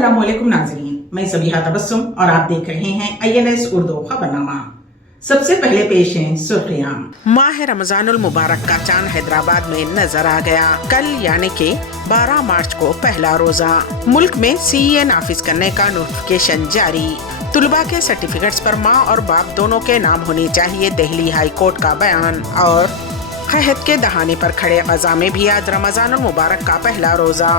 अस्सलाम वालेकुम नाज़रीन, मैं ज़बीहा तबस्सुम और आप देख रहे हैं INS उर्दू खबरनामा। सबसे पहले पेश हैं सुर्खियां। माह रमजानुल मुबारक का चांद हैदराबाद में नजर आ गया। कल यानी कि 12 मार्च को पहला रोजा। मुल्क में CA नाफिज करने का नोटिफिकेशन जारी। तुलबा के सर्टिफिकेट्स पर माँ और बाप दोनों के नाम होने चाहिए, दिल्ली हाई कोर्ट का बयान। और क़हत के दहाने पर खड़े ग़ज़ा में भी आज रमजानुल मुबारक का पहला रोजा।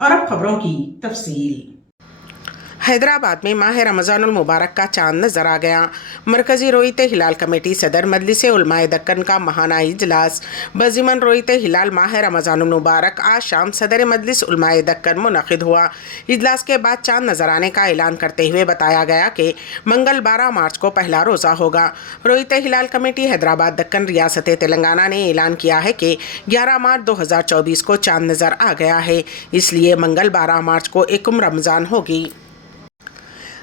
और अब खबरों की तफसील। हैदराबाद में माह रमजानुल मुबारक का चांद नजर आ गया। मरकजी रोइते हिलाल कमेटी सदर मजलिस उलमाए दक्कन का माहाना इजलास बज़िमन रोइते हिलाल माह रमजानुल मुबारक आज शाम सदर मजलिस उलमाए दक्कन मुनक़िद हुआ। इजलास के बाद चांद नजर आने का ऐलान करते हुए बताया गया कि मंगल 12 मार्च को पहला रोज़ा होगा। रोइते हिलाल कमेटी हैदराबाद दक्कन रियासत तेलंगाना ने ऐलान किया है कि 11 मार्च 2024 को चांद नजर आ गया है, इसलिए मंगल 12 मार्च को एकम रमज़ान होगी।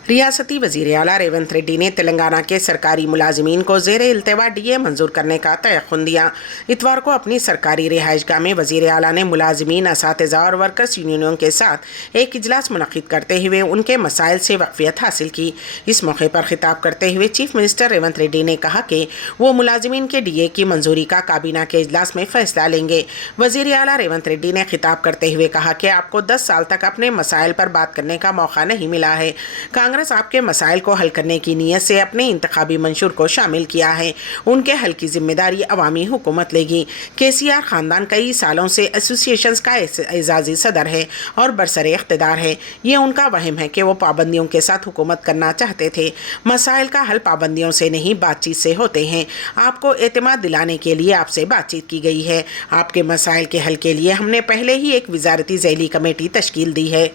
रियासती वज़ीर आला रेवंत रेड्डी ने तेलंगाना के सरकारी मुलाजिमीन को ज़ेरे इल्तिवा DA मंजूर करने का तयक़ुन दिया। इतवार को अपनी सरकारी रिहाइशगाह में वज़ीर आला ने मुलाजिमीन, असातिज़ा और वर्कर्स यूनियनों के साथ एक इजलास मुनक़िद करते हुए उनके मसाइल से वाक़फ़ियत हासिल की। इस मौके पर खिताब करते हुए चीफ मिनिस्टर रेवंत रेड्डी ने कहा कि वो मुलाजिमीन के DA की मंजूरी का काबीना के इजलास में फ़ैसला लेंगे। वज़ीर आला रेवंत रेड्डी ने खिताब करते हुए कहा कि आपको 10 साल तक अपने मसाइल पर बात करने का मौका नहीं मिला है। कांग्रेस आपके मसाइल को हल करने की नीयत से अपने इंतखाबी मंशूर को शामिल किया है। उनके हल की जिम्मेदारी अवामी हुकूमत लेगी। KCR ख़ानदान कई सालों से एसोसिएशंस का एजाज़ी सदर है और बरसरे इख्तिदार है। ये उनका वहम है कि वो पाबंदियों के साथ हुकूमत करना चाहते थे। मसाइल का हल पाबंदियों से नहीं, बातचीत से होते हैं। आपको एतमाद दिलाने के लिए आपसे बातचीत की गई है। आपके मसाइल के हल के लिए हमने पहले ही एक वज़ारती ज़ैली कमेटी तश्कील दी है।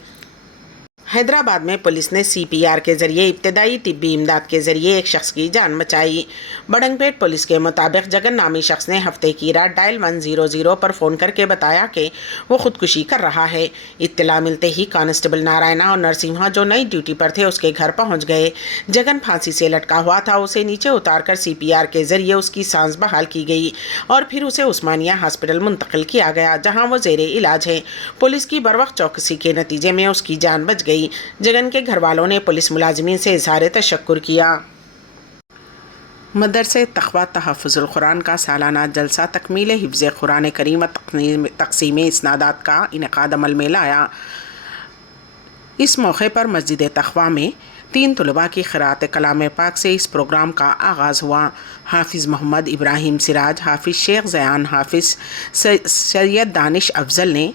हैदराबाद में पुलिस ने CPR के ज़रिए इब्तदाई तिब्बी इमदाद के ज़रिए एक शख्स की जान बचाई। बड़ंगपेट पुलिस के मुताबिक जगन नामी शख्स ने हफ्ते की रात डायल 100 पर फ़ोन करके बताया कि वो ख़ुदकुशी कर रहा है। इत्तला मिलते ही कांस्टेबल नारायणा और नरसिम्हा जो नई ड्यूटी पर थे उसके घर पहुंच गए। जगन फांसी से लटका हुआ था, उसे नीचे उतार कर CPR के ज़रिए उसकी सांस बहाल की गई और फिर उसे उस्मानिया हॉस्पिटल मुंतकिल किया गया, जहाँ वो ज़ेरे इलाज है। पुलिस की बरवक्त चौकसी के नतीजे में उसकी जान बच गई। जगन के घर वालों ने पुलिस मुलाजिमीन से इज़हार तशक्कुर किया। मदरसे तक़वा तहफ़्फ़ुज़ुल कुरान का सालाना जलसा तकमील हिफ्ज़ कुरान करीम तक़सीम इस्नादात का इनेक़ाद अमल में लाया। इस मौके पर मस्जिद तक़वा में 3 तलबा की क़िराअत कलाम पाक से इस प्रोग्राम का आगाज़ हुआ। हाफिज़ मोहम्मद इब्राहिम सिराज, हाफिज़ शेख ज़यान, हाफिज़ सैयद दानिश अफजल ने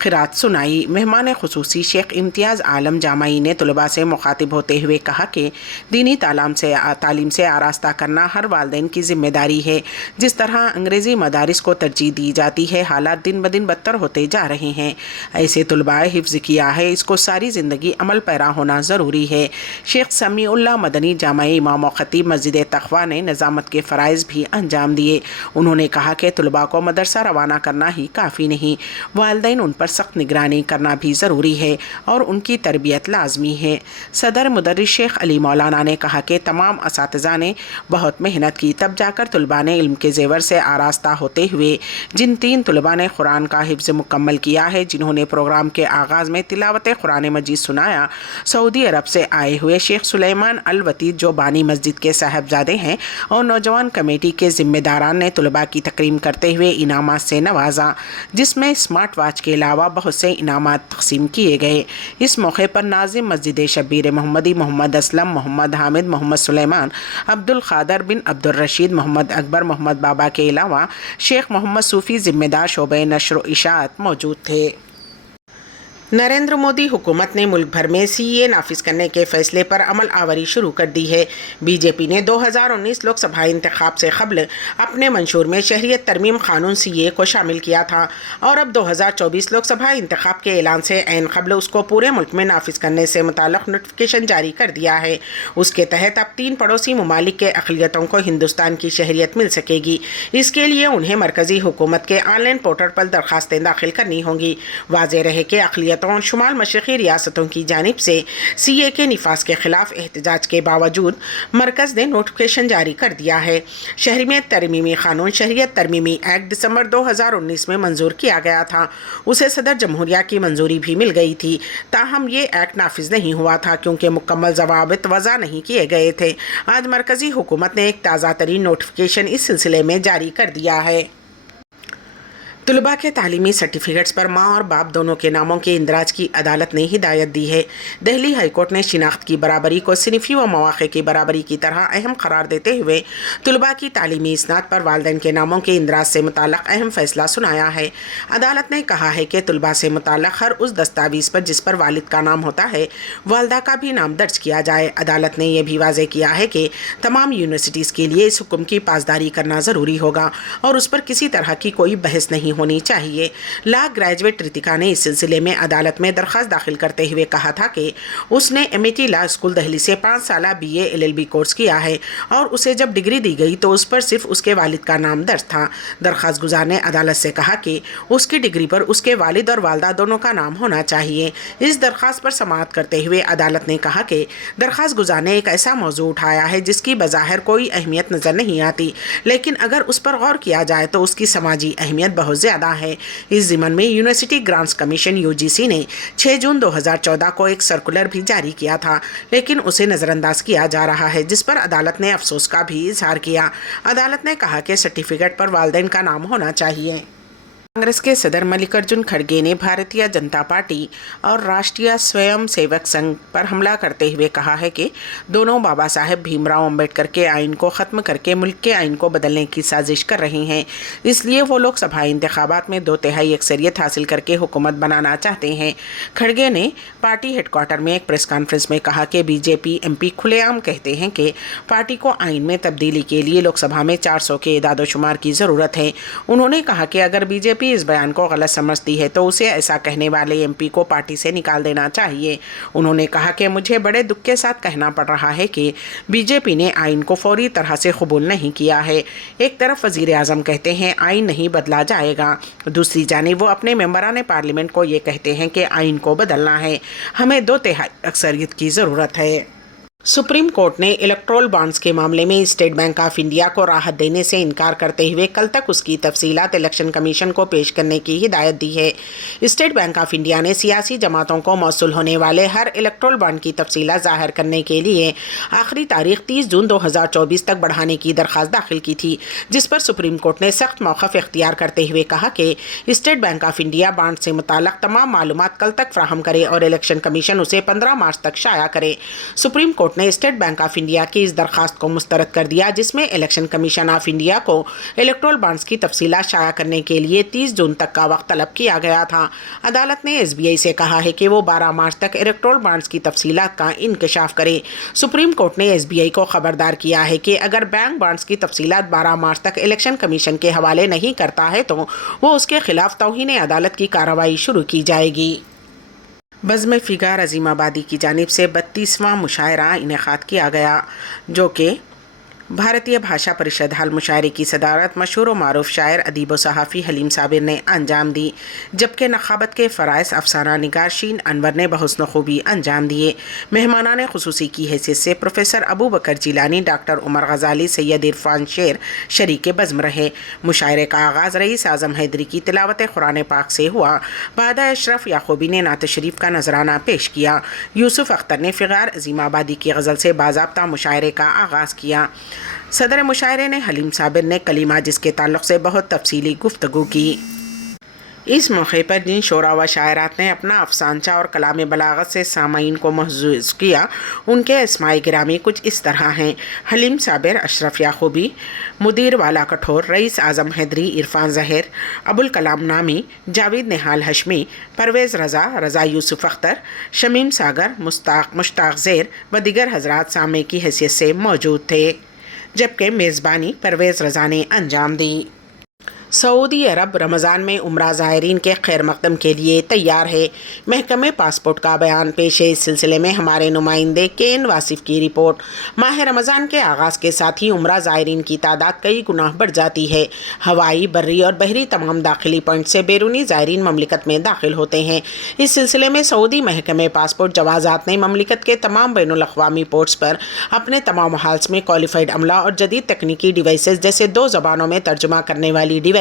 क़िराअत सुनाई। मेहमान ख़ुसूसी शेख इम्तियाज़ आलम जामाई ने तलबा से मुखातिब होते हुए कहा कि दीनी तालीम से आरास्ता करना हर वालिदैन की ज़िम्मेदारी है। जिस तरह अंग्रेज़ी मदारिस को तरजीह दी जाती है, हालात दिन ब दिन बदतर होते जा रहे हैं। ऐसे तलबा हिफ्ज़ किया है, इसको सारी ज़िंदगी अमल पैरा होना ज़रूरी है। शेख समीउल्लाह मदनी जामाई इमाम व ख़तीब मस्जिद तक़वा ने निज़ामत के फ़राइज़ भी अंजाम दिए। उन्होंने कहा कि तलबा को मदरसा रवाना करना ही काफ़ी नहीं, वालिदैन उन पर सख्त निगरानी करना भी ज़रूरी है और उनकी तरबियत लाजमी है। सदर मुदर्रिस शेख अली मौलाना ने कहा कि तमाम असातिज़ा ने बहुत मेहनत की, तब जाकर तलबा ने इल्म के ज़ेवर से आरास्ता होते हुए जिन 3 तलबा ने कुरान का हिफ्ज़ मुकम्मल किया है, जिन्होंने प्रोग्राम के आगाज़ में तिलावत कुरान मजीद सुनाया, सऊदी अरब से आए हुए शेख सुलेमान अल वतीद जो बानी मस्जिद के साहबजादे हैं, और नौजवान कमेटी के ज़िम्मेदारान ने तलबा की तकरीम करते हुए इनामात से नवाजा, जिसमें स्मार्ट वॉच के अलावा बहुत से इनामात तक़सीम किए गए। इस मौके पर नाज़िम मस्जिद शब्बीर मोहम्मदी मोहम्मद असलम, मोहम्मद हामिद, मोहम्मद सुलेमान, अब्दुल क़ादर बिन अब्दुल रशीद, मोहम्मद अकबर, मोहम्मद बाबा के अलावा शेख मोहम्मद सूफ़ी ज़िम्मेदार शोबे नशर व इशाअत मौजूद थे। नरेंद्र मोदी हुकूमत ने मुल्क भर में CA नाफिज करने के फैसले पर अमल आवरी शुरू कर दी है। BJP ने 2019 लोकसभा इंतखाब से कबल अपने मंशूर में शहरियत तरमीम क़ानून CA को शामिल किया था और अब 2024 लोकसभा इंतखाब के ऐलान से ऐन कबल उसको पूरे मुल्क में नाफिज करने से मुताल्लिक़ नोटिफिकेशन जारी कर दिया है। उसके तहत अब 3 पड़ोसी ममालिक के अक़लियतों को हिंदुस्तान की शहरियत मिल सकेगी। इसके लिए उन्हें मरकज़ी हुकूमत के ऑनलाइन पोर्टल पर दरख्वास्तें दाखिल करनी होंगी। वाज़ेह रहे कि अक़लियत اقلیتوں شمال مشرقی ریاستوں کی جانب سے CA کے نفاذ کے خلاف احتجاج کے باوجود مرکز نے نوٹیفکیشن جاری کر دیا ہے۔ شہریت ترمیمی قانون شہریت ترمیمی ایکٹ دسمبر 2019 میں منظور کیا گیا تھا۔ اسے صدر جمہوریہ کی منظوری بھی مل گئی تھی، تاہم یہ ایکٹ نافذ نہیں ہوا تھا کیونکہ مکمل ضوابط وضع نہیں کیے گئے تھے۔ آج مرکزی حکومت نے ایک تازہ ترین نوٹیفکیشن اس سلسلے میں جاری کر دیا ہے۔ طلباء کے تعلیمی سرٹیفکیٹس پر ماں اور باپ دونوں کے ناموں کے اندراج کی عدالت نے ہدایت دی ہے۔ دہلی ہائی کورٹ نے شناخت کی برابری کو صنفی و مواقع کی برابری کی طرح اہم قرار دیتے ہوئے طلباء کی تعلیمی اسناد پر والدین کے ناموں کے اندراج سے متعلق اہم فیصلہ سنایا ہے۔ عدالت نے کہا ہے کہ طلباء سے متعلق ہر اس دستاویز پر جس پر والد کا نام ہوتا ہے، والدہ کا بھی نام درج کیا جائے۔ عدالت نے یہ بھی واضح کیا ہے کہ تمام یونیورسٹیز کے لیے اس حکم کی پاسداری کرنا ضروری ہوگا اور اس پر کسی طرح کی کوئی بحث نہیں ہونی چاہیے۔ لا گریجویٹ رتیکا نے اس سلسلے میں عدالت میں درخواست داخل کرتے ہوئے کہا تھا کہ اس نے MIT لا اسکول دہلی سے 5 سالہ BA LLB کورس کیا ہے اور اسے جب ڈگری دی گئی تو اس پر صرف اس کے والد کا نام درج تھا۔ درخواست گزار نے عدالت سے کہا کہ اس کی ڈگری پر اس کے والد اور والدہ دونوں کا نام ہونا چاہیے۔ اس درخواست پر سماعت کرتے ہوئے عدالت نے کہا کہ درخواست گزار نے ایک ایسا موضوع اٹھایا ہے جس کی بظاہر کوئی اہمیت نظر نہیں آتی، لیکن اگر اس پر غور کیا جائے تو اس کی سماجی اہمیت بہت زیادہ ہے۔ اس ضمن میں یونیورسٹی گرانٹس کمیشن UGC نے 6 جون 2014 کو ایک سرکولر بھی جاری کیا تھا، لیکن اسے نظر انداز کیا جا رہا ہے، جس پر عدالت نے افسوس کا بھی اظہار کیا۔ عدالت نے کہا کہ سرٹیفکیٹ پر والدین کا نام ہونا چاہیے۔ کانگریس کے صدر ملکارجن کھڑگے نے بھارتیہ جنتا پارٹی اور راشٹریہ سویم سیوک سنگھ پر حملہ کرتے ہوئے کہا ہے کہ دونوں بابا صاحب بھیم راؤ امبیڈکر کے آئین کو ختم کر کے ملک کے آئین کو بدلنے کی سازش کر رہے ہیں، اس لیے وہ لوک سبھا انتخابات میں 2/3 اکثریت حاصل کر کے حکومت بنانا چاہتے ہیں۔ کھڑگے نے پارٹی ہیڈ کوارٹر میں ایک پریس کانفرنس میں کہا کہ BJP MP کھلے عام کہتے ہیں کہ پارٹی کو آئین میں تبدیلی کے لیے لوک سبھا میں 400 کے اعداد و شمار کی ضرورت ہے۔ انہوں نے کہا کہ اگر BJP اس بیان کو غلط سمجھتی ہے تو اسے ایسا کہنے والے MP کو پارٹی سے نکال دینا چاہیے۔ انہوں نے کہا کہ مجھے بڑے دکھ کے ساتھ کہنا پڑ رہا ہے کہ BJP نے آئین کو فوری طرح سے قبول نہیں کیا ہے۔ ایک طرف وزیر اعظم کہتے ہیں آئین نہیں بدلا جائے گا، دوسری جانب وہ اپنے ممبران پارلیمنٹ کو یہ کہتے ہیں کہ آئین کو بدلنا ہے، ہمیں 2/3 اکثریت کی ضرورت ہے۔ سپریم کورٹ نے الیکٹرول بانڈز کے معاملے میں اسٹیٹ بینک آف انڈیا کو راحت دینے سے انکار کرتے ہوئے کل تک اس کی تفصیلات الیکشن کمیشن کو پیش کرنے کی ہدایت دی ہے۔ اسٹیٹ بینک آف انڈیا نے سیاسی جماعتوں کو موصول ہونے والے ہر الیکٹرول بانڈ کی تفصیلات ظاہر کرنے کے لیے آخری تاریخ 30 جون 2024 تک بڑھانے کی درخواست داخل کی تھی، جس پر سپریم کورٹ نے سخت موقف اختیار کرتے ہوئے کہا کہ state bank of India bond سے متعلق تمام معلومات کل تک فراہم کرے اور الیکشن کمیشن اسے 15 مارچ تک شائع کرے۔ سپریم کورٹ نے اسٹیٹ بینک آف انڈیا کی اس درخواست کو مسترد کر دیا، جس میں الیکشن کمیشن آف انڈیا کو الیکٹرول بانڈز کی تفصیلات شائع کرنے کے لیے 30 جون تک کا وقت طلب کیا گیا تھا۔ عدالت نے SBI سے کہا ہے کہ وہ 12 مارچ تک الیکٹرول بانڈز کی تفصیلات کا انکشاف کرے۔ سپریم کورٹ نے SBI کو خبردار کیا ہے کہ اگر بینک بانڈز کی تفصیلات 12 مارچ تک الیکشن کمیشن کے حوالے نہیں کرتا ہے تو وہ اس کے خلاف توہین عدالت کی کارروائی شروع کی جائے گی۔ بزم فگار عظیم آبادی کی جانب سے 32واں مشاعرہ انعقاد کیا گیا، جو کہ بھارتیہ بھاشا پریشد حال مشاعرے کی صدارت مشہور و معروف شاعر ادیب و صحافی حلیم صابر نے انجام دی، جبکہ نقابت کے فرائض افسانہ نگار شین انور نے بحسن خوبی انجام دیے۔ مہمانان خصوصی کی حیثیت سے پروفیسر ابو بکر جیلانی، ڈاکٹر عمر غزالی، سید عرفان شیر شریک بزم رہے۔ مشاعرے کا آغاز رئیس اعظم حیدری کی تلاوت قرآن پاک سے ہوا۔ بعد اشرف یعقوبی نے نعت شریف کا نذرانہ پیش کیا۔ یوسف اختر نے فغار عظیم آبادی کی غزل سے باضابطہ مشاعرے کا آغاز کیا۔ صدر مشاعرے نے حلیم صابر نے کلمہ جس کے تعلق سے بہت تفصیلی گفتگو کی۔ اس موقع پر جن شعراء و شاعرات نے اپنا افسانچہ اور کلام بلاغت سے سامعین کو محظوظ کیا، ان کے اسماء گرامی کچھ اس طرح ہیں: حلیم صابر، اشرف یعقوبی، مدیر والا کٹھور، رئیس اعظم حیدری، عرفان ظاہر، ابوالکلام نامی، جاوید نہال ہاشمی، پرویز رضا، رضا یوسف اختر، شمیم ساگر، مشتاق زیر و دیگر حضرات سامع کی حیثیت سے موجود تھے، جبکہ میزبانی پرویز رضا نے انجام دی۔ सऊदी अरब रमज़ान में उम्रा ज़ायरीन के खैर मकदम के लिए तैयार है। महकमे पासपोर्ट का बयान पेश है। इस सिलसिले में हमारे नुमाइंदे केन वासिफ की रिपोर्ट। माह रमज़ान के आगाज़ के साथ ही उम्रा ज़ायरीन की तादाद कई गुना बढ़ जाती है। हवाई, बर्री और बहरी तमाम दाखिली पॉइंट से बैरूनी ज़ायरीन ममलिकत में दाखिल होते हैं। इस सिलसिले में सऊदी महकमे पासपोर्ट जवाज़ात ने ममलिकत के तमाम बैनुल अक़वामी पोर्ट्स पर अपने तमाम हाल्स में क्वालिफाइड अमला और जदीद तकनीकी डिवाइसेस जैसे 2 ज़बानों में तर्जुमा करने वाली डिवाइस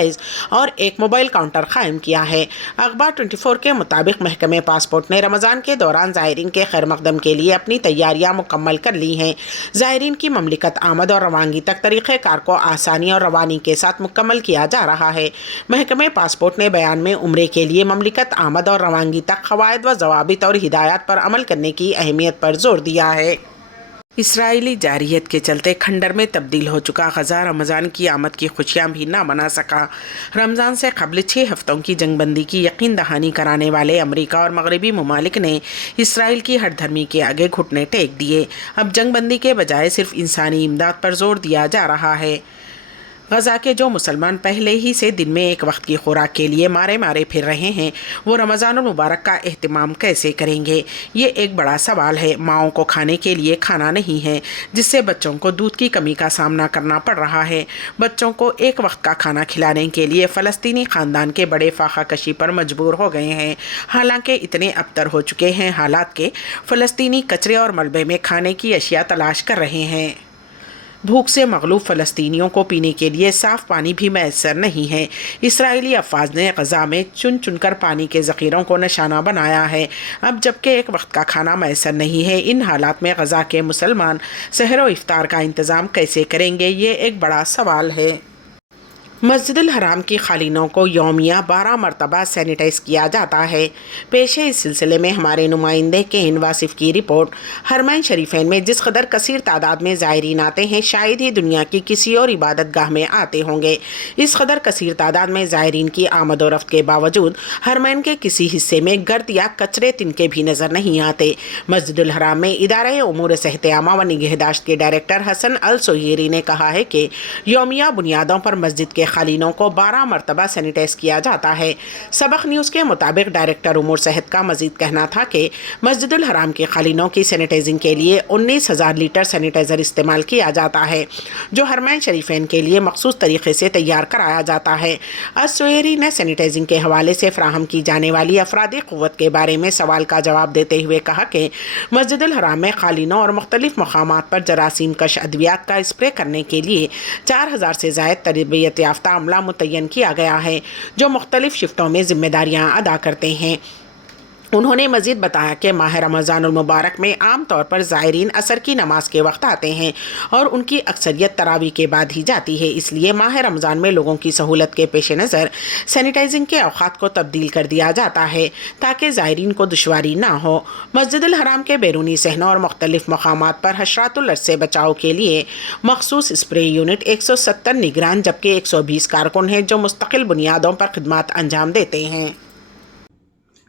और एक मोबाइल काउंटर कायम किया है। अखबार 24 के मुताबिक महकमे पासपोर्ट ने रमज़ान के दौरान ज़ायरीन के खैर मकदम के लिए अपनी तैयारियां मुकम्मल कर ली हैं। ज़ायरीन की ममलिकत आमद और रवानगी तक तरीक़ेकार को आसानी और रवानी के साथ मुकम्मल किया जा रहा है। महकमे पासपोर्ट ने बयान में उम्रे के लिए ममलिकत आमद और रवानगी तक क़वायद व ज़वाबित और हिदायत पर अमल करने की अहमियत पर जोर दिया है। इसराइली जारियत के चलते खंडर में तब्दील हो चुका गज़ा रमज़ान की आमद की खुशियां भी ना मना सका। रमज़ान से कबल 6 हफ्तों की जंगबंदी की यकीन दहानी कराने वाले अमेरिका और मगरबी ममालिक ने इसराइल की हठधर्मी के आगे घुटने टेक दिए। अब जंगबंदी के बजाय सिर्फ इंसानी इमदाद पर जोर दिया जा रहा है। गज़ा के जो मुसलमान पहले ही से दिन में एक वक्त की खुराक के लिए मारे फिर रहे हैं, वो रमज़ानुल मुबारक का एहतिमाम कैसे करेंगे? ये एक बड़ा सवाल है। माओं को खाने के लिए खाना नहीं है, जिससे बच्चों को दूध की कमी का सामना करना पड़ रहा है। बच्चों को एक वक्त का खाना खिलाने के लिए फ़लस्तीनी ख़ानदान के बड़े फाखा कशी पर मजबूर हो गए हैं। हालांकि इतने अबतर हो चुके हैं हालात के फ़लस्तीनी कचरे और मलबे में खाने की अशिया तलाश कर रहे हैं। भूख से मगलूब फ़लस्तीनियों को पीने के लिए साफ़ पानी भी मैसर नहीं है। इसराइली अफवाज ने गज़ा में चुन चुनकर पानी के ज़ख़ीरों को निशाना बनाया है। अब जबकि एक वक्त का खाना मैसर नहीं है, इन हालात में गज़ा के मुसलमान सहर व इफ्तार का इंतज़ाम कैसे करेंगे, ये एक बड़ा सवाल है। मस्जिदुल हराम की खालिनों को यौमिया 12 मरतबा सैनिटाइज़ किया जाता है। पेश है इस सिलसिले में हमारे नुमाइंदे केन वासिफ की रिपोर्ट। हरमैन शरीफैन में जिस कदर कसीर तादाद में ज़ायरीन आते हैं, शायद ही दुनिया की किसी और इबादत गाह में आते होंगे। इस कदर कसीर तादाद में ज़ायरीन की आमद और रफ्त के बावजूद हरमैन के किसी हिस्से में गर्द या कचरे तिनके भी नज़र नहीं आते। मस्जिदुल हराम में इदारे उमूर सेहत आमा व निगहदाश्त के डायरेक्टर हसन अल सोहेरी ने कहा है कि यौमिया बुनियादों पर मस्जिद के खालिनों को 12 मरतबा सैनिटाइज किया जाता है। सबक न्यूज़ के मुताबिक डायरेक्टर उमूर सेहत का मजीद कहना था कि मस्जिदुल हराम के खालिनों की सैनिटाइजिंग के लिए 19,000 लीटर सैनिटाइज़र इस्तेमाल किया जाता है, जो हरमैन शरीफैन के लिए मखसूस तरीके से तैयार कराया जाता है। अस-सोहेरी ने सैनिटाइजिंग के हवाले से फ्राहम की जाने वाली अफरादी क़ुव्वत के बारे में सवाल का जवाब देते हुए कहा कि मस्जिदुल हराम में खालिनों और मुख्तलिफ मकामात पर जरासीम कश अद्वियात का स्प्रे करने के लिए 4,000 से ज़ायद तरबियत याफ्ता अमला मुतय्यन किया गया है, जो मुख्तलिफ शिफ्टों में जिम्मेदारियां अदा करते हैं। उन्होंने मज़ीद बताया कि माह रमज़ानुल मुबारक में आम तौर पर ज़ायरीन असर की नमाज के वक्त आते हैं और उनकी अक्सरियत तरावी के बाद ही जाती है। इसलिए माह रमज़ान में लोगों की सहूलत के पेश नज़र सैनिटाइजिंग के औक़ात को तब्दील कर दिया जाता है, ताकि ज़ायरीन को दुश्वारी ना हो। मस्जिदुल हराम के बैरूनी सहनों और मुख्तलिफ मकामात पर हशरातुल अर्ज से बचाव के लिए मखसूस स्प्रे यूनिट 170 निगरान जबकि 120 कारकुन हैं, जो मुस्तकिल बुनियादों पर खिदमत अंजाम देते हैं।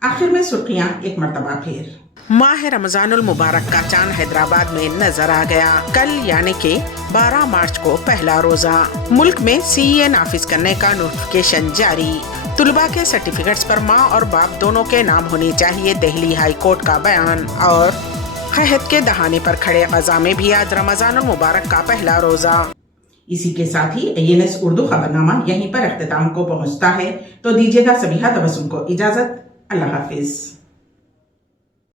आखिर में सुर्खियां एक मरतबा फिर। माह रमज़ानुल मुबारक का चांद हैदराबाद में नजर आ गया। कल यानी कि 12 मार्च को पहला रोजा। मुल्क में CA नाफिज करने का नोटिफिकेशन जारी। तुलबा के सर्टिफिकेट्स पर माँ और बाप दोनों के नाम होने चाहिए, दिल्ली हाई कोर्ट का बयान। और क़हत के दहाने पर खड़े ग़ज़ा में भी आज रमज़ानुल मुबारक का पहला रोजा। इसी के साथ ही ANS उर्दू खबरनामा यहीं पर इख्तिताम को पहुंचता है। तो दीजिएगा सभी तबस्सुम को इजाजत। अल्लाह हाफिज।